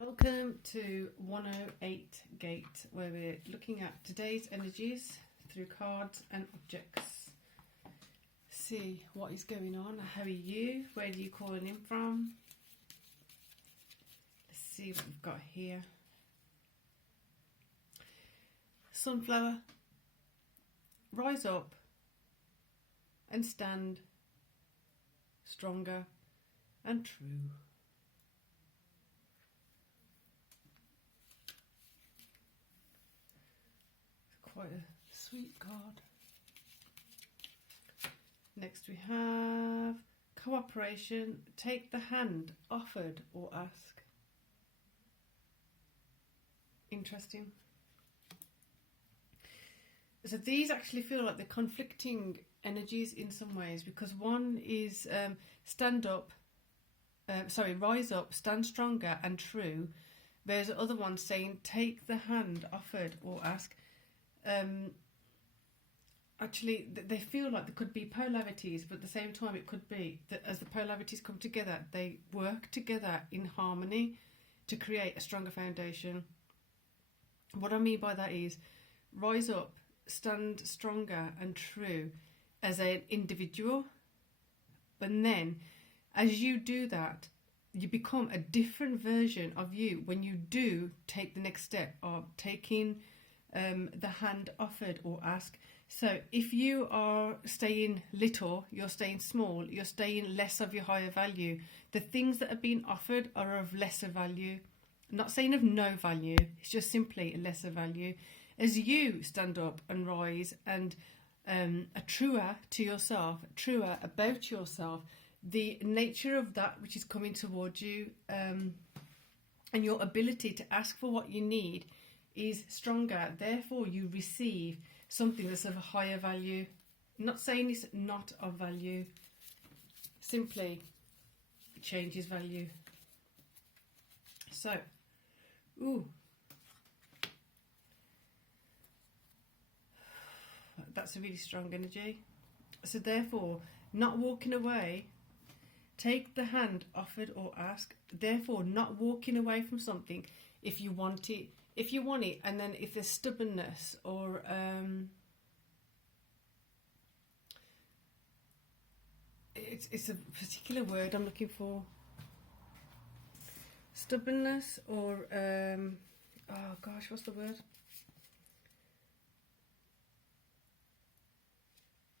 Welcome to 108 Gate, where we're looking at today's energies through cards and objects. See what is going on. How are you? Where are you calling in from? Let's see what we've got here. Sunflower, rise up and stand stronger and true. Quite a sweet card. Next we have cooperation. Take the hand offered or ask. Interesting. So these actually feel like they're conflicting energies in some ways, because one is rise up, stand stronger and true. There's the other one saying take the hand offered or ask. Actually, they feel like there could be polarities, but at the same time it could be that as the polarities come together, they work together in harmony to create a stronger foundation. What I mean by that is rise up, stand stronger and true as an individual, but then as you do that, you become a different version of you when you do take the next step of taking the hand offered or ask. So if you are staying little, you're staying small, you're staying less of your higher value, the things that are being offered are of lesser value. I'm not saying of no value, it's just simply a lesser value. As you stand up and rise and are truer to yourself, truer about yourself, the nature of that which is coming towards you and your ability to ask for what you need is stronger. Therefore you receive something that's of a higher value. I'm not saying it's not of value, simply it changes value. So that's a really strong energy. So therefore, not walking away, take the hand offered or ask. Therefore, not walking away from something if you want it. If you want it, and then if there's stubbornness or it's a particular word I'm looking for. Stubbornness or oh gosh, what's the word?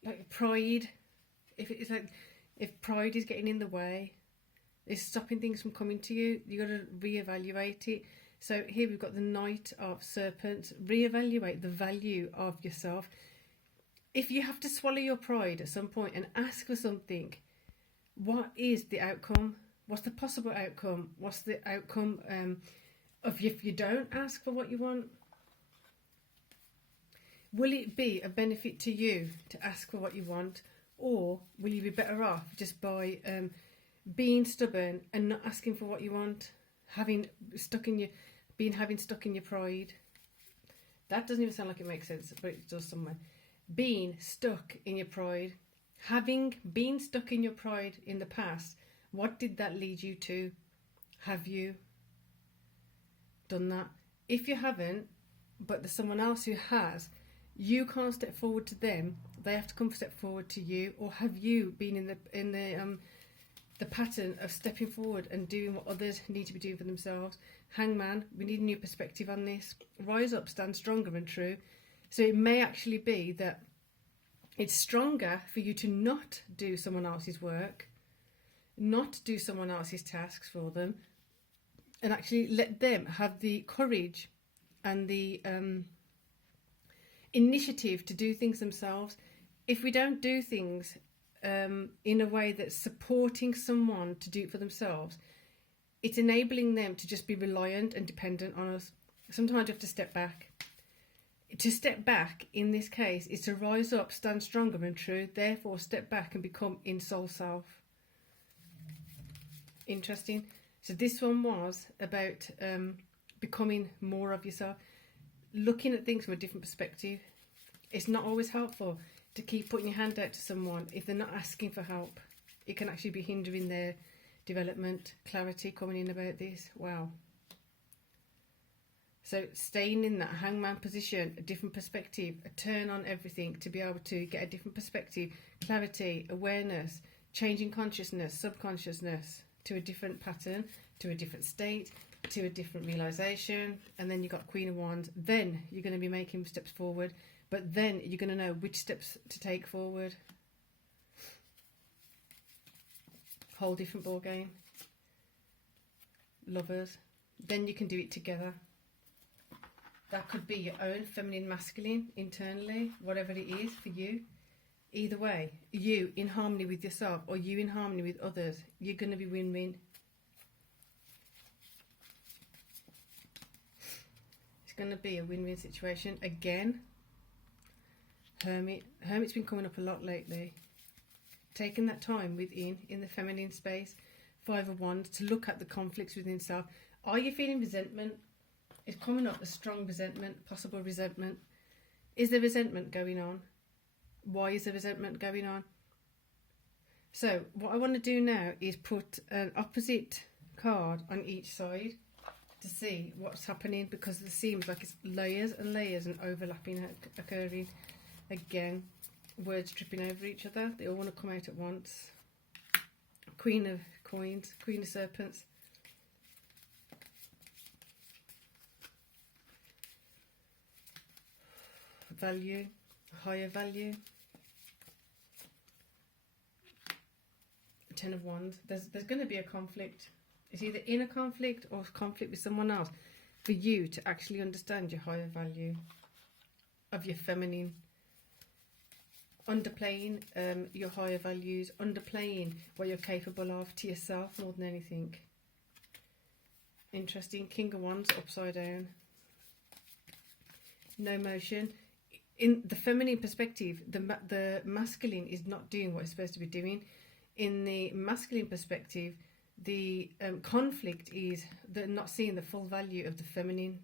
Like pride. If pride is getting in the way, is stopping things from coming to you, you got to reevaluate it. So here we've got the Knight of Serpents. Reevaluate the value of yourself. If you have to swallow your pride at some point and ask for something, what is the outcome? What's the possible outcome? What's the outcome of if you don't ask for what you want? Will it be a benefit to you to ask for what you want, or will you be better off just by being stubborn and not asking for what you want, having stuck in your pride? That doesn't even sound like it makes sense, but it does somewhere. Being stuck in your pride, having been stuck in your pride in the past, what did that lead you to? Have you done that? If you haven't, but there's someone else who has, you can't step forward to them. They have to come step forward to you. Or have you been in the pattern of stepping forward and doing what others need to be doing for themselves? Hangman, we need a new perspective on this. Rise up, stand stronger and true. So it may actually be that it's stronger for you to not do someone else's work, not do someone else's tasks for them, and actually let them have the courage and the initiative to do things themselves. If we don't do things in a way that's supporting someone to do it for themselves, it's enabling them to just be reliant and dependent on us. Sometimes you have to step back. To step back in this case is to rise up, stand stronger and true, therefore step back and become in soul self. Interesting. So this one was about becoming more of yourself, looking at things from a different perspective. It's not always helpful to keep putting your hand out to someone if they're not asking for help. It can actually be hindering their development. Clarity coming in about this. Wow. So staying in that hangman position, a different perspective, a turn on everything to be able to get a different perspective, clarity, awareness, changing consciousness, subconsciousness to a different pattern, to a different state, to a different realization. And then you've got Queen of Wands. Then you're going to be making steps forward, but then you're going to know which steps to take forward. Whole different ball game. Lovers. Then you can do it together. That could be your own feminine, masculine, internally, whatever it is for you. Either way, you in harmony with yourself or you in harmony with others, you're going to be win-win. It's going to be a win-win situation. Again, Hermit. Hermit's been coming up a lot lately. Taking that time within, in the feminine space. 5 of Wands, to look at the conflicts within self. Are you feeling resentment? It's coming up as strong resentment, possible resentment. Is there resentment going on? Why is there resentment going on? So what I want to do now is put an opposite card on each side to see what's happening, because it seems like it's layers and layers and overlapping occurring. Again, words tripping over each other. They all want to come out at once. Queen of Coins, Queen of Serpents. Value, higher value. 10 of Wands. There's going to be a conflict. It's either inner conflict or conflict with someone else for you to actually understand your higher value of your feminine. Underplaying your higher values, underplaying what you're capable of to yourself more than anything. Interesting. King of Wands upside down. No motion. In the feminine perspective, the masculine is not doing what it's supposed to be doing. In the masculine perspective, the conflict is not seeing the full value of the feminine.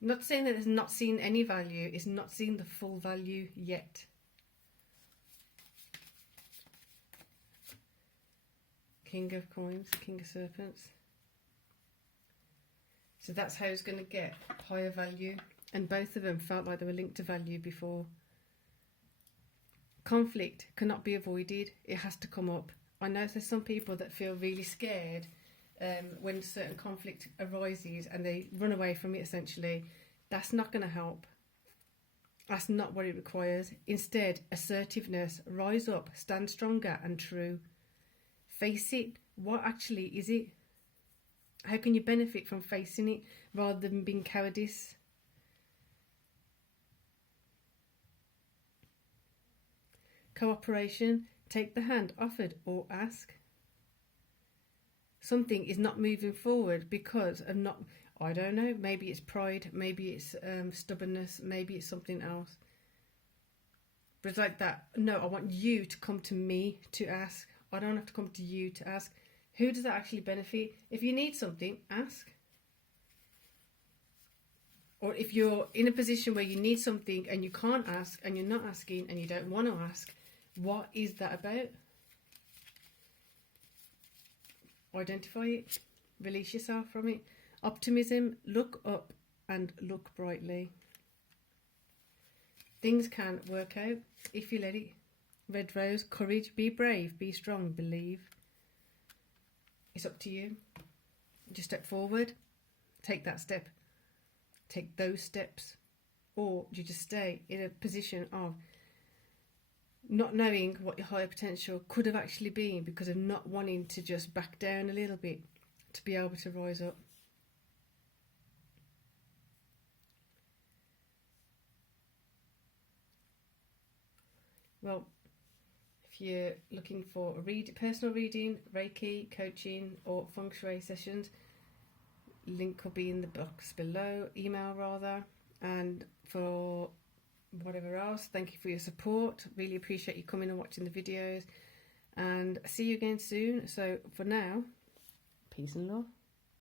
Not saying that it's not seeing any value, it's not seeing the full value yet. King of Coins, King of Serpents. So that's how it's going to get higher value. And both of them felt like they were linked to value before. Conflict cannot be avoided. It has to come up. I know there's some people that feel really scared when certain conflict arises and they run away from it, essentially. That's not going to help. That's not what it requires. Instead, assertiveness, rise up, stand stronger and true. Face it. What actually is it? How can you benefit from facing it rather than being cowardice? Cooperation, take the hand offered or ask. Something is not moving forward because of not, I don't know, maybe it's pride, maybe it's stubbornness, maybe it's something else. But it's like that, no, I want you to come to me to ask. I don't have to come to you to ask. Who does that actually benefit? If you need something, ask. Or if you're in a position where you need something and you can't ask and you're not asking and you don't want to ask, what is that about? Identify it. Release yourself from it. Optimism, look up and look brightly. Things can work out if you let it. Red Rose, courage, be brave, be strong, believe. It's up to you. Just step forward. Take that step. Take those steps. Or you just stay in a position of not knowing what your higher potential could have actually been because of not wanting to just back down a little bit to be able to rise up. Well, if you're looking for a personal reading, Reiki, coaching or feng shui sessions, link will be in the box below, email rather. And for whatever else, thank you for your support. Really appreciate you coming and watching the videos, and see you again soon. So for now, peace and love.